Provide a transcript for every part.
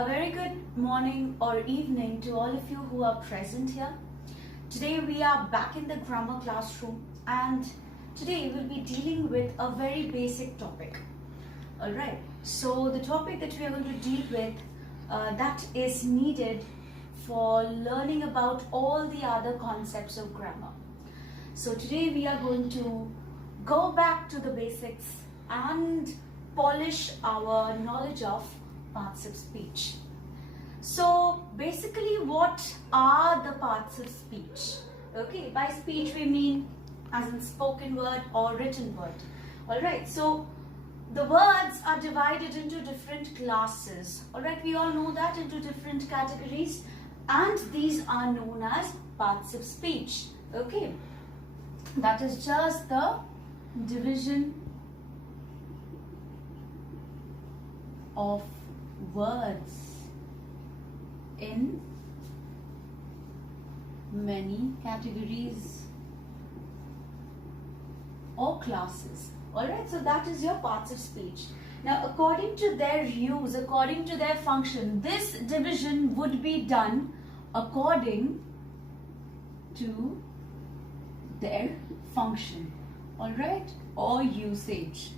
A very good morning or evening to all of you who are present here. Today we are back in the grammar classroom and today we'll be dealing with a very basic topic. Alright, so the topic that we are going to deal with that is needed for learning about all the other concepts of grammar. So today we are going to go back to the basics and polish our knowledge of parts of speech. So basically, what are the parts of speech? Okay, by speech we mean as in spoken word or written word. Alright, so the words are divided into different classes. Alright, we all know that, into different categories, and these are known as parts of speech. Okay, that is just the division of words in many categories or classes. Alright, so that is your parts of speech. Now, according to their use, according to their function, this division would be done according to their function, alright, or usage.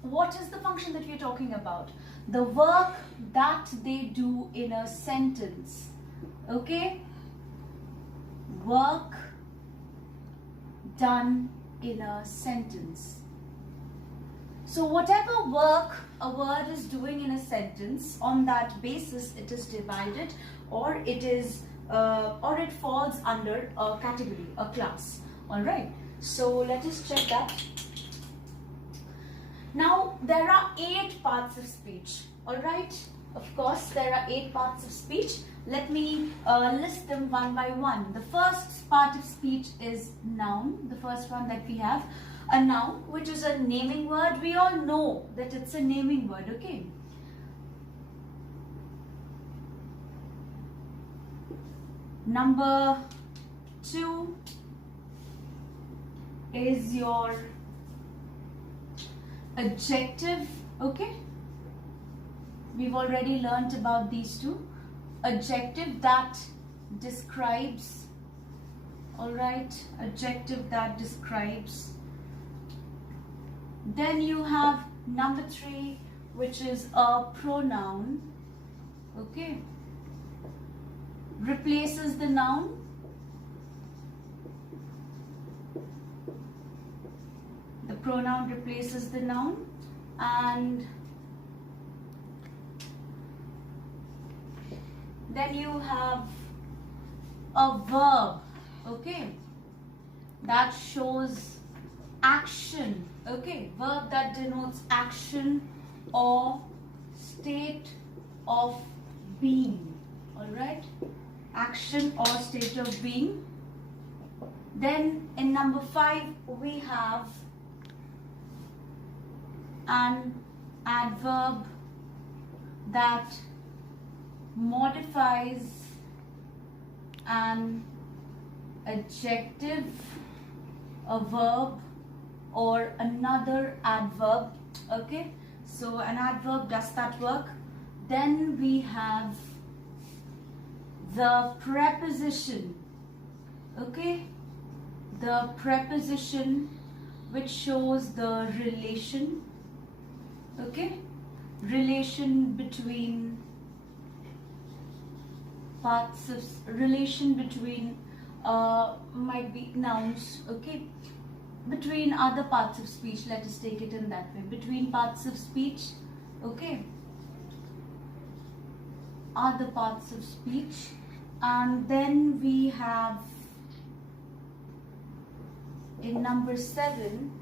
What is the function that we are talking about? The work that they do in a sentence. Okay? Work done in a sentence. So whatever work a word is doing in a sentence, on that basis it is divided, or it is or it falls under a category, a class. Alright, so let us check that. Now, there are 8 parts of speech. Alright, of course, there are 8 parts of speech. Let me list them one by one. The first part of speech is noun. The first one that we have, a noun, which is a naming word. We all know that it's a naming word, okay? Number 2 is your adjective, okay? We've already learnt about these two. Adjective that describes, alright, adjective that describes. Then you have number 3, which is a pronoun, okay? Replaces the noun. The pronoun replaces the noun. And then you have a verb, okay, that shows action, okay, verb that denotes action or state of being, alright, action or state of being. Then in number 5 we have an adverb that modifies an adjective, a verb, or another adverb, okay? So an adverb does that work. Then we have the preposition, okay? The preposition which shows the relation, okay? Relation between parts of, relation between might be nouns, okay, between other parts of speech. Let us take it in that way, between parts of speech, okay, other parts of speech. And then we have in number 7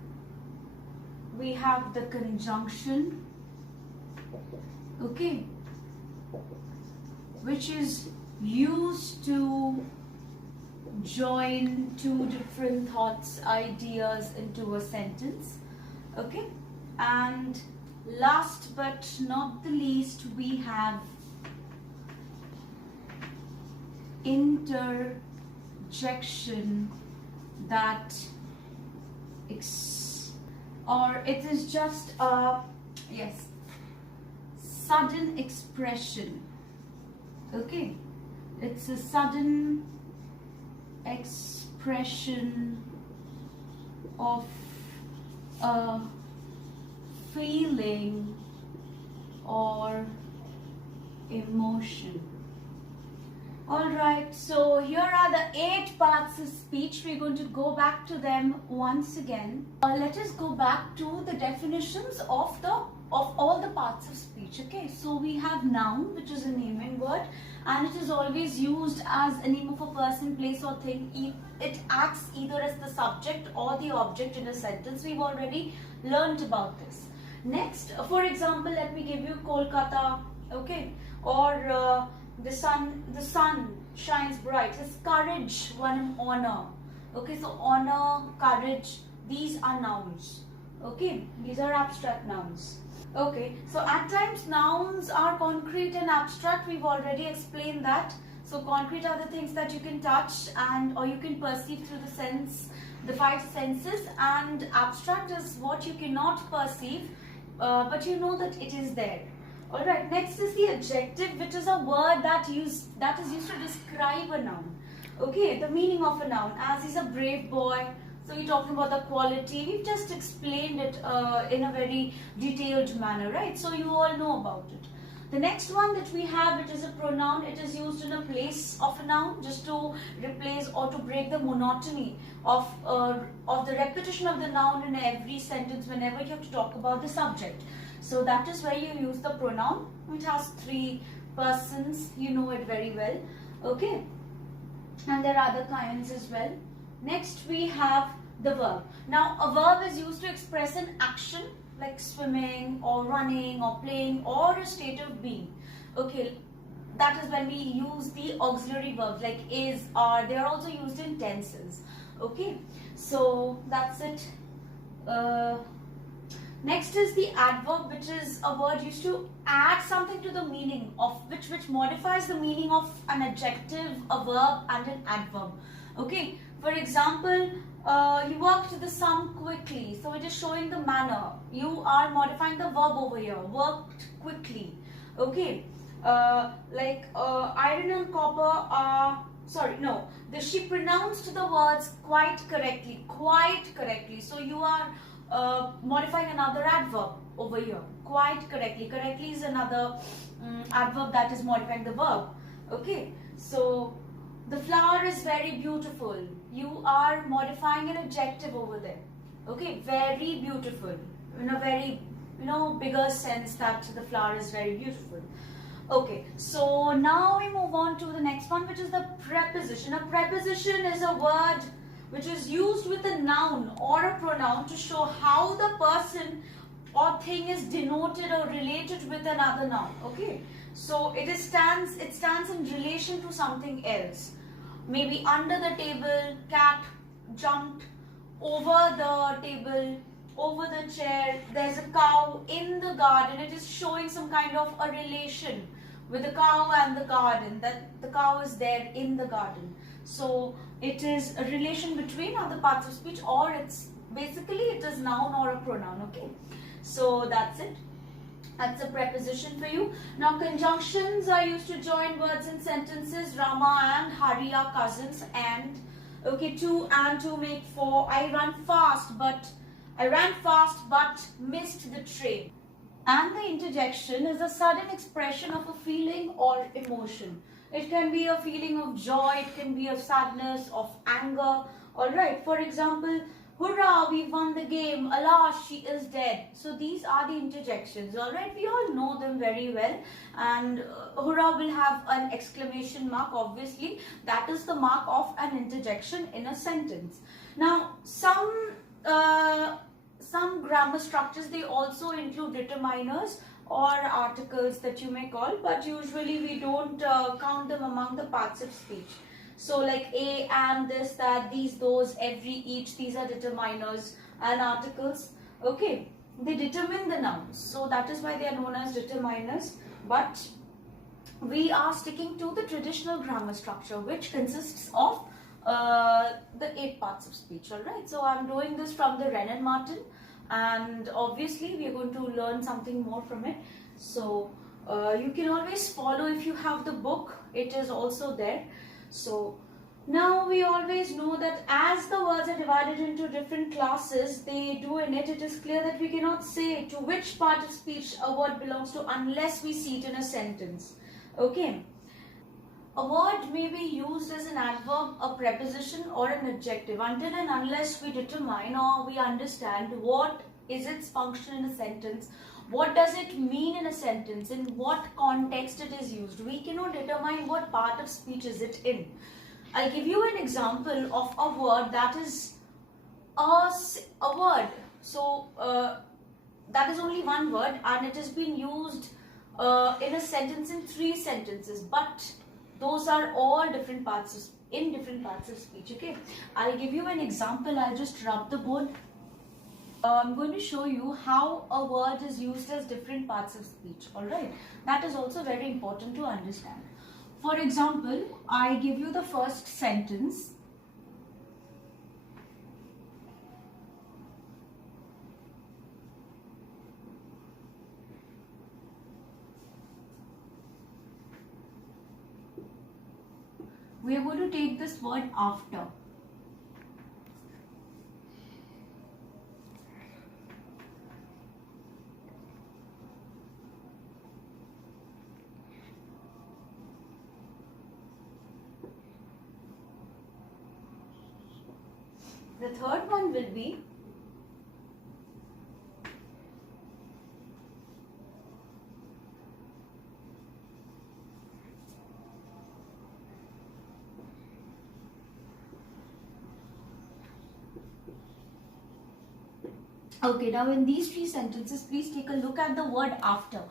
we have the conjunction, okay, which is used to join two different thoughts, ideas into a sentence, okay? And last but not the least, we have interjection that or it is just a sudden expression, Okay, it's a sudden expression of a feeling or emotion. Alright, so here are the 8 parts of speech. We're going to go back to them once again. Let us go back to the definitions of all the parts of speech. Okay, so we have noun, which is a naming word, and it is always used as a name of a person, place or thing. It acts either as the subject or the object in a sentence. We've already learned about this. Next, for example, let me give you Kolkata, okay, or the sun shines bright. His courage won him honor. Okay, so honor, courage, these are nouns. Okay, these are abstract nouns. Okay, so at times nouns are concrete and abstract. We've already explained that. So concrete are the things that you can touch and or you can perceive through the sense, the 5 senses, and abstract is what you cannot perceive, but you know that it is there. Alright, next is the adjective, which is a word that is used to describe a noun. Okay, the meaning of a noun, as he's a brave boy. So we're talking about the quality. We've just explained it in a very detailed manner, right? So you all know about it. The next one that we have, it is a pronoun. It is used in a place of a noun just to replace or to break the monotony of the repetition of the noun in every sentence whenever you have to talk about the subject. So that is where you use the pronoun. It has 3 persons. You know it very well. Okay. And there are other kinds as well. Next we have the verb. Now a verb is used to express an action like swimming or running or playing or a state of being. Okay. That is when we use the auxiliary verbs like is, are. They are also used in tenses. Okay. So that's it. Next is the adverb, which is a word used to add something to the meaning of which modifies the meaning of an adjective, a verb and an adverb. Okay, for example, he worked the sum quickly. So it is showing the manner. You are modifying the verb over here, worked quickly. Okay, like iron and copper are, she pronounced the words quite correctly. So you are modifying another adverb over here, quite correctly. Correctly is another adverb that is modifying the verb. Okay, so the flower is very beautiful. You are modifying an adjective over there. Okay, very beautiful in a very bigger sense that the flower is very beautiful. Okay, so now we move on to the next one, which is the preposition. A preposition is a word which is used with a noun or a pronoun to show how the person or thing is denoted or related with another noun. Okay, so it stands in relation to something else. Maybe under the table, cat jumped over the table, over the chair. There's a cow in the garden. It is showing some kind of a relation with the cow and the garden, that the cow is there in the garden. So it is a relation between other parts of speech, or it's basically it is noun or a pronoun. Okay, so that's it. That's a preposition for you. Now conjunctions are used to join words in sentences. Rama and Hari are cousins, and okay, 2 and 2 make 4. I ran fast but missed the train. And the interjection is a sudden expression of a feeling or emotion. It can be a feeling of joy, it can be of sadness, of anger. Alright, for example, hurrah, we won the game, alas, she is dead. So these are the interjections. Alright, we all know them very well. And hurrah will have an exclamation mark, obviously. That is the mark of an interjection in a sentence. Now, some grammar structures, they also include determiners or articles that you may call, but usually we don't count them among the parts of speech. So like a, and, this, that, these, those, every, each, these are determiners and articles. Okay, they determine the nouns, so that is why they are known as determiners. But we are sticking to the traditional grammar structure, which consists of the 8 parts of speech. Alright, so I'm doing this from the Wren and Martin, and obviously we are going to learn something more from it. So You can always follow if you have the book. It is also there. So now we always know that as the words are divided into different classes, they do in it. It is clear that we cannot say to which part of speech a word belongs to unless we see it in a sentence. Okay. A word may be used as an adverb, a preposition or an adjective until and unless we determine or we understand what is its function in a sentence, what does it mean in a sentence, in what context it is used. We cannot determine what part of speech is it in. I'll give you an example of a word that is a word. So that is only one word and it has been used in a sentence in 3 sentences, but those are all different parts of speech. Okay, I'll give you an example. I'll just rub the board. I'm going to show you how a word is used as different parts of speech. Alright, that is also very important to understand. For example, I give you the first sentence. We are going to take this word after. The third one will be okay. Now in these 3 sentences, please take a look at the word after.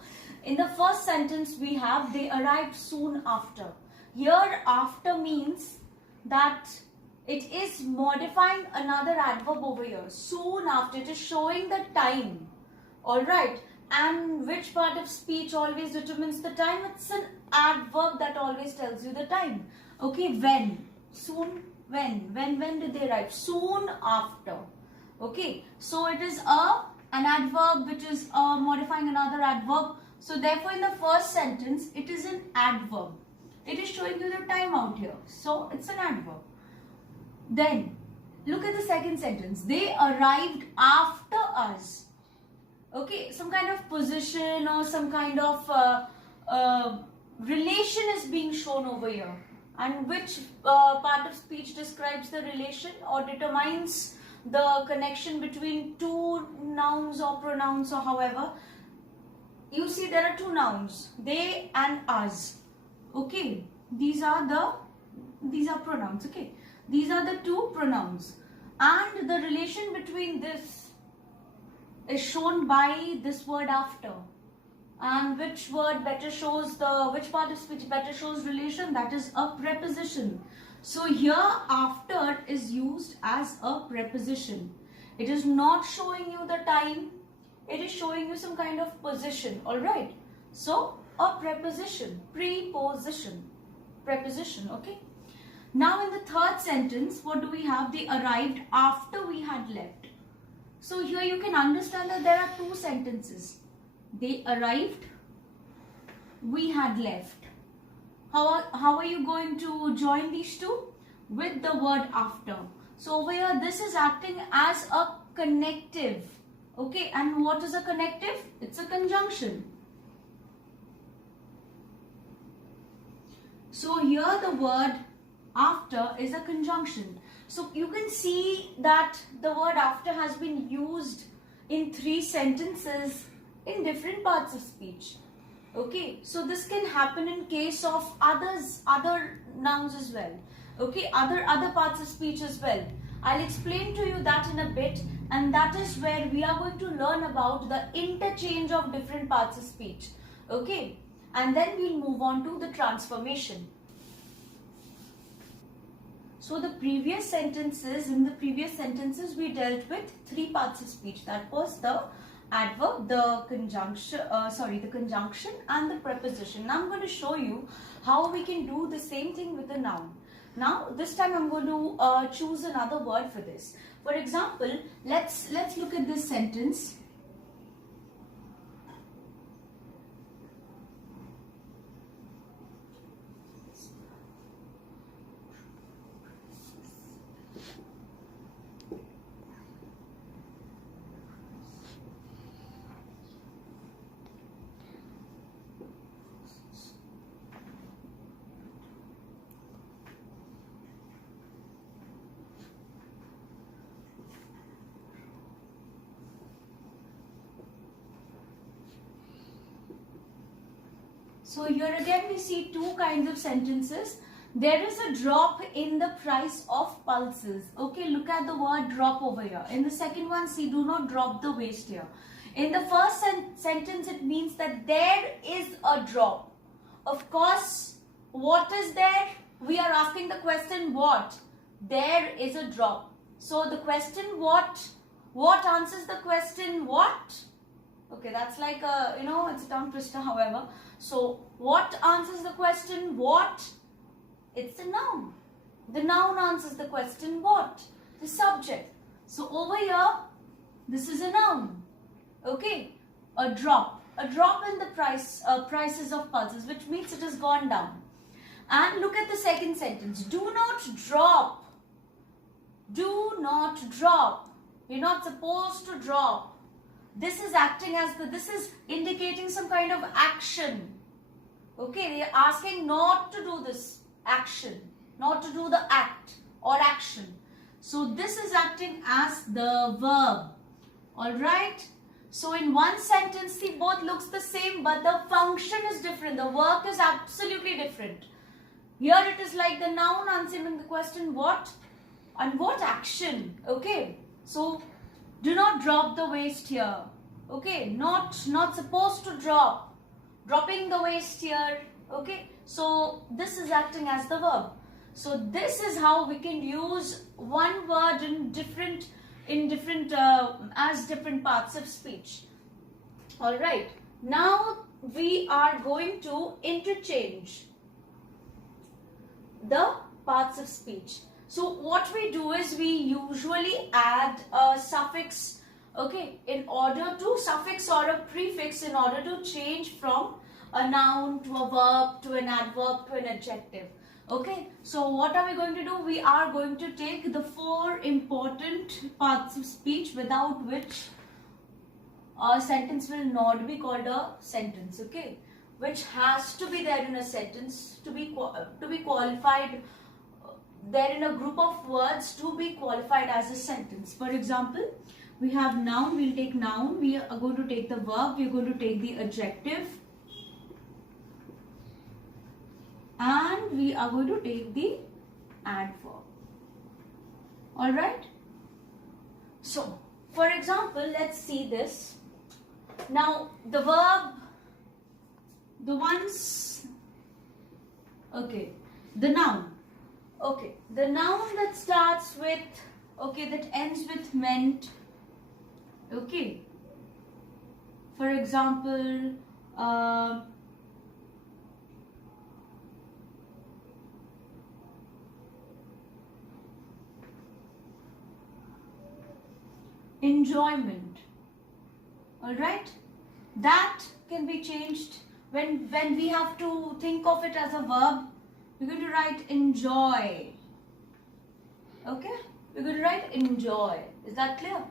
In the first sentence we have they arrived soon after. Here after means that it is modifying another adverb over here. Soon after, it is showing the time. Alright. And which part of speech always determines the time? It's an adverb that always tells you the time. Okay, when? Soon, when? When did they arrive? Soon after. Okay, so it is an adverb which is modifying another adverb. So therefore in the first sentence, it is an adverb. It is showing you the time out here. So it's an adverb. Then, look at the second sentence. They arrived after us. Okay, some kind of position or some kind of relation is being shown over here. And which part of speech describes the relation or determines the connection between 2 nouns or pronouns or however? You see there are 2 nouns, they and us. Okay, these are pronouns. Okay. These are the 2 pronouns and the relation between this is shown by this word after. And which word better shows which part of speech better shows relation? That is a preposition. So here after is used as a preposition. It is not showing you the time. It is showing you some kind of position. Alright. So a preposition, preposition, preposition. Okay. Now in the third sentence, what do we have? They arrived after we had left. So here you can understand that there are 2 sentences. They arrived, we had left. How are you going to join these 2? With the word after. So over here, this is acting as a connective. Okay, and what is a connective? It's a conjunction. So here the word after is a conjunction. So you can see that the word after has been used in 3 sentences in different parts of speech. Okay, so this can happen in case of other nouns as well. Okay, other parts of speech as well. I'll explain to you that in a bit, and that is where we are going to learn about the interchange of different parts of speech. Okay, and then we'll move on to the transformation. So in the previous sentences we dealt with 3 parts of speech. That was the adverb, the conjunction and the preposition. Now I'm going to show you how we can do the same thing with the noun. Now this time I'm going to choose another word for this. For example, let's look at this sentence. So here again we see two kinds of sentences. There is a drop in the price of pulses. Okay, look at the word drop over here. In the second one, see, do not drop the waist here. In the first sentence, it means that there is a drop. Of course, what is there? We are asking the question what? There is a drop. So the question what answers the question what? Okay, that's like a, it's a tongue twister, however. So what answers the question what? It's the noun. The noun answers the question what? The subject. So over here, this is a noun. Okay, a drop. A drop in the prices of pulses, which means it has gone down. And look at the second sentence. Do not drop. Do not drop. You're not supposed to drop. This is acting as this is indicating some kind of action. Okay, they are asking not to do this action, not to do the act or action. So this is acting as the verb. Alright. So in one sentence, see, both looks the same, but the function is different. The work is absolutely different. Here it is like the noun answering the question what and what action. Okay. So do not drop the waist here. Okay. Not supposed to drop. Dropping the waist here. Okay. So this is acting as the verb. So this is how we can use one word in different as different parts of speech. All right. Now we are going to interchange the parts of speech. So what we do is we usually add a suffix, okay, in order to suffix or a prefix in order to change from a noun to a verb to an adverb to an adjective. Okay, so what are we going to do? We are going to take the 4 important parts of speech without which a sentence will not be called a sentence. Okay, which has to be there in a sentence to be qualified. There in a group of words to be qualified as a sentence. For example, we have noun. We'll take noun. We are going to take the verb. We are going to take the adjective. And we are going to take the adverb. Alright. So, for example, let's see this. Now, the verb, the ones, okay, the noun. Okay, the noun that starts with, okay, that ends with meant. Okay. For example, enjoyment. All right, that can be changed when we have to think of it as a verb. We're going to write enjoy. Okay, we're going to write enjoy. Is that clear?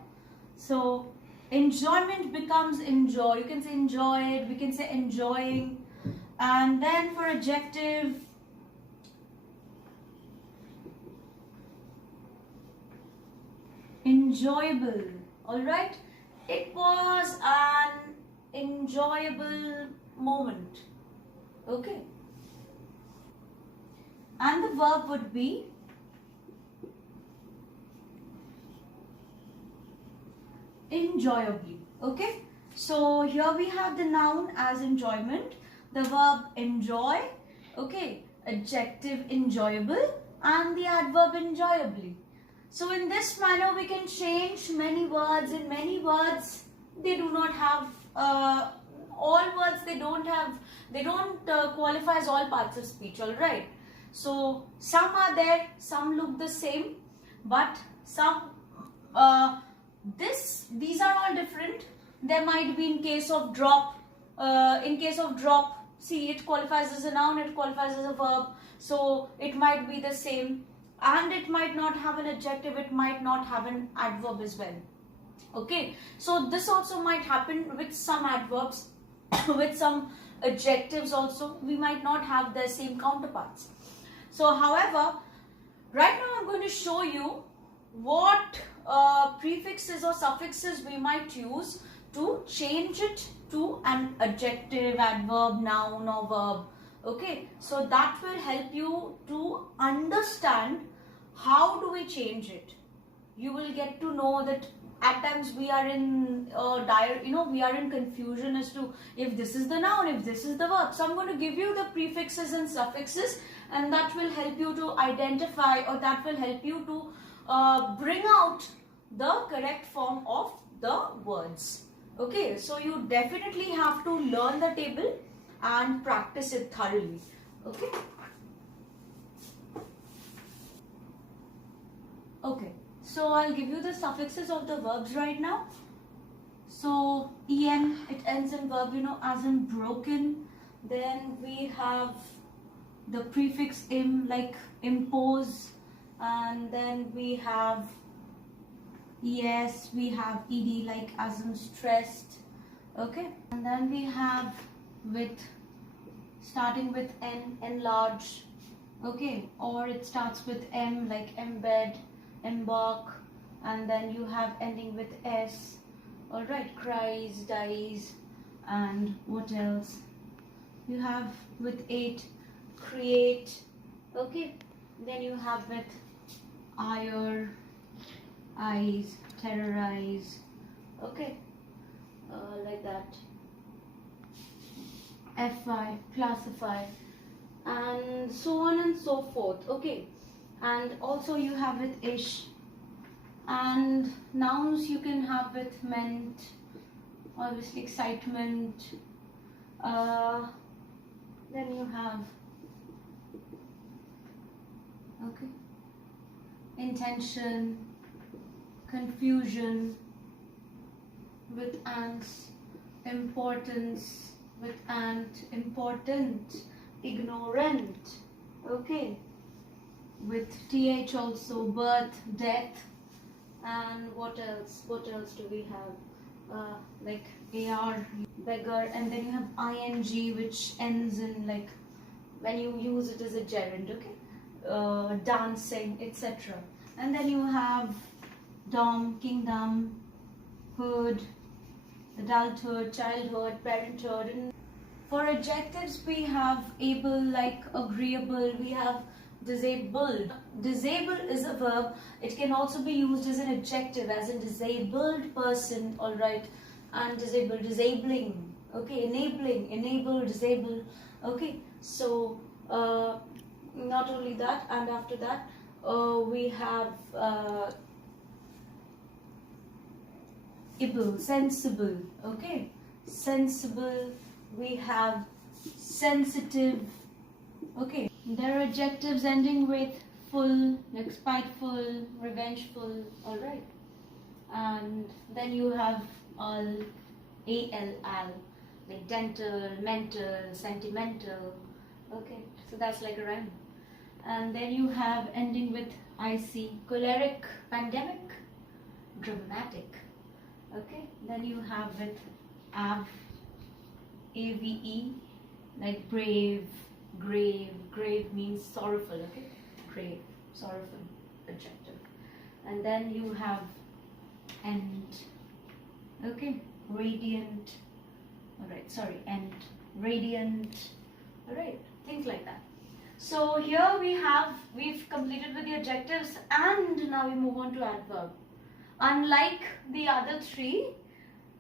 So enjoyment becomes enjoy. You can say enjoyed, we can say enjoying. And then for adjective, enjoyable. All right, it was an enjoyable moment. Okay, and the verb would be enjoyably. Okay, so here we have the noun as enjoyment, the verb enjoy, okay, adjective enjoyable, and the adverb enjoyably. So in this manner we can change many words. In many words they do not have all words, they don't qualify as all parts of speech. All right, so some are there, some look the same, but some these are all different. There might be in case of drop, see, it qualifies as a noun, it qualifies as a verb, so it might be the same. And it might not have an adjective, it might not have an adverb as well. Okay, so this also might happen with some adverbs, with some adjectives also. We might not have the same counterparts. So however, right now I'm going to show you what prefixes or suffixes we might use to change it to an adjective, adverb, noun or verb. Okay, so that will help you to understand how do we change it. You will get to know that at times we are in we are in confusion as to if this is the noun, if this is the verb. So I'm going to give you the prefixes and suffixes, and that will help you to identify, or that will help you to bring out the correct form of the words. Okay, so you definitely have to learn the table and practice it thoroughly. Okay. Okay, so I'll give you the suffixes of the verbs right now. So en, it ends in verb, as in broken. Then we have the prefix im, like impose, and then we have es, we have ed, like as in stressed. Okay, and then we have with, starting with n, enlarge. Okay, or it starts with m, like embed, embark, and then you have ending with s. All right, cries, dies, and what else? You have with 8, create. Okay, then you have with ire, eyes, terrorize. Okay, like that. Fi, classify, and so on and so forth. Okay, and also you have with ish, and nouns you can have with meant, obviously excitement. Then you have intention, confusion, with ants, importance, with ant, important, ignorant. Okay, with th also, birth, death, and what else do we have? Like ar, beggar, and then you have ing, which ends in, like, when you use it as a gerund. Okay, dancing, etc. And then you have dom, kingdom, hood, adulthood, childhood, parenthood. And for adjectives we have able, like agreeable. We have disabled. Disable is a verb. It can also be used as an adjective, as a disabled person. All right, and disable, disabling. Okay, enabling, enable, disable. Okay, so not only that, and after that we have able, sensible. Okay, sensible. We have sensitive. Okay, there are adjectives ending with full, like spiteful, revengeful. All right, and then you have all, al, like dental, mental, sentimental. Okay, so that's like a rhyme. And then you have ending with ic, choleric, pandemic, dramatic. Okay, then you have with ave, like brave, grave. Grave means sorrowful. Okay, grave, sorrowful, adjective. And then you have end. Okay, radiant. All right, sorry, end, radiant. All right, things like that. So here we've completed with the adjectives, and now we move on to adverb. Unlike the other three,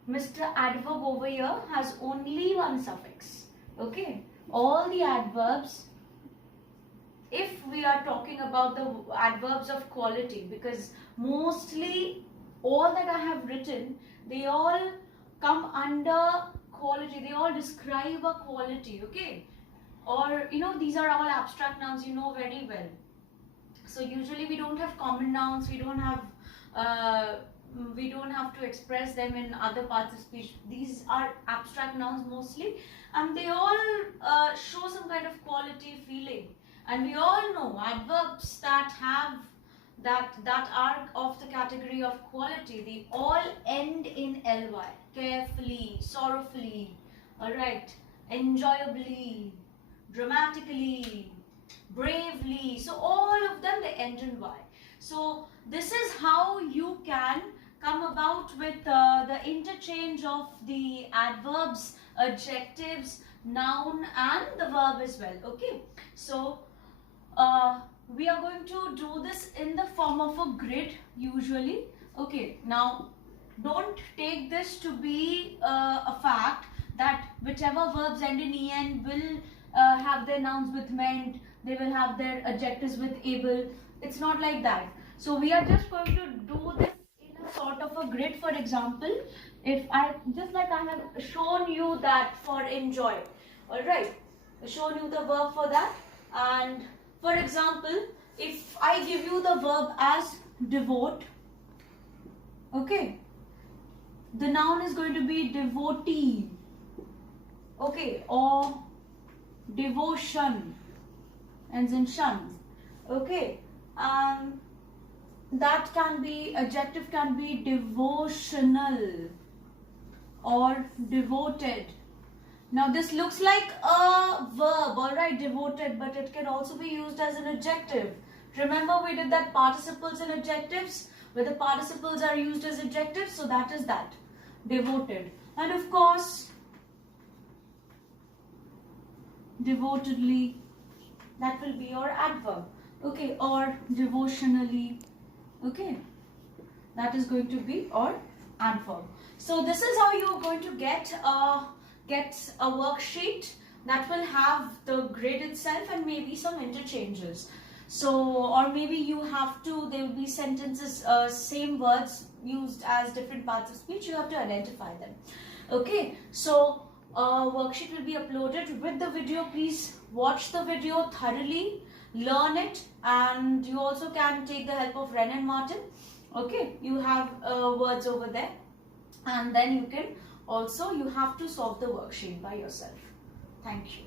Mr. Adverb over here has only one suffix. Okay, all the adverbs, if we are talking about the adverbs of quality, because mostly all that I have written, they all come under quality, they all describe a quality. Okay, or these are all abstract nouns, very well. So usually we don't have common nouns, we don't have to express them in other parts of speech. These are abstract nouns mostly, and they all show some kind of quality feeling. And we all know adverbs that have that are of the category of quality, they all end in ly. Carefully, sorrowfully, all right, enjoyably, dramatically, bravely. So all of them, they end in y. So this is how you can come about with the interchange of the adverbs, adjectives, noun and the verb as well. Okay, so we are going to do this in the form of a grid usually. Okay, now don't take this to be a fact that whichever verbs end in en will have their nouns with meant, they will have their adjectives with able. It's not like that. So we are just going to do this in a sort of a grid. For example, if I just like I have shown you that for enjoy, all right, shown you the verb for that. And for example, if I give you the verb as devote, okay, the noun is going to be devotee, okay, or devotion, ends in shun, okay, that can be, adjective can be devotional or devoted. Now this looks like a verb, alright, devoted, but it can also be used as an adjective. Remember we did that participles and adjectives, where the participles are used as adjectives, so that is that, devoted. And of course, devotedly, that will be your adverb, okay, or devotionally, okay, that is going to be your adverb. So this is how you are going to get a worksheet that will have the grid itself and maybe some interchanges. So, or maybe you have to, there will be sentences, same words used as different parts of speech, you have to identify them. Okay, so worksheet will be uploaded with the video. Please watch the video thoroughly, learn it, and you also can take the help of Wren and Martin. Okay, you have words over there, and then you can also, you have to solve the worksheet by yourself. Thank you.